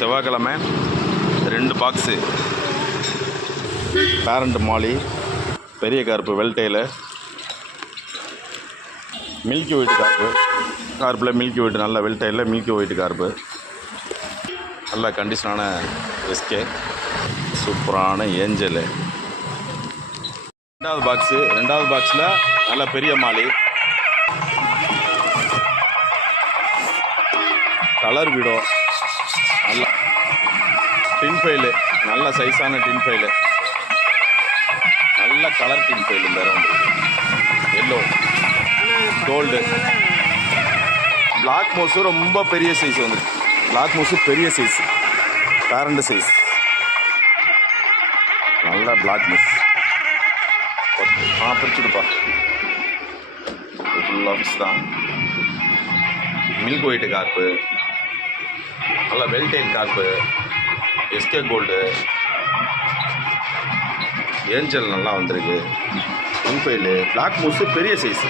செவ்வாய்க்கிழமை 2 box parent மாலி, பெரிய கார்ப்பு வெல்டெயில், milky white கார்ப்பில் milky white நல்ல வெல்டெயிலில் மில்கி ஒயிட் கார்ப்பு, நல்ல கண்டிஷனான எஸ்கே, சூப்பரான ஏஞ்சலு. ரெண்டாவது பாக்ஸில் நல்ல பெரிய மாலி, கலர் வீடோ, நல்ல டின் ஃபைலு, நல்ல சைஸான டின் ஃபைலு, நல்ல கலர் டின் ஃபைல். இந்த ரவுண்டு எல்லோ கோல்டு. பிளாக் மோஸு ரொம்ப பெரிய சைஸ் வந்துருக்கு. பிளாக் மோஸு பெரிய சைஸ், பேரண்ட் சைஸ், நல்ல பிளாக் மோஸ். பிடிச்சிடுப்பா, ஃபுல்லாக ஃபிஷ் தான். மில்க் ஒயிட்டு கார்ப்பு, நல்ல veiltail carp, SK gold, angel நல்லா வந்திருக்கு. இன்ஃபைலு, பிளாக் மூஸு பெரிய சைஸு.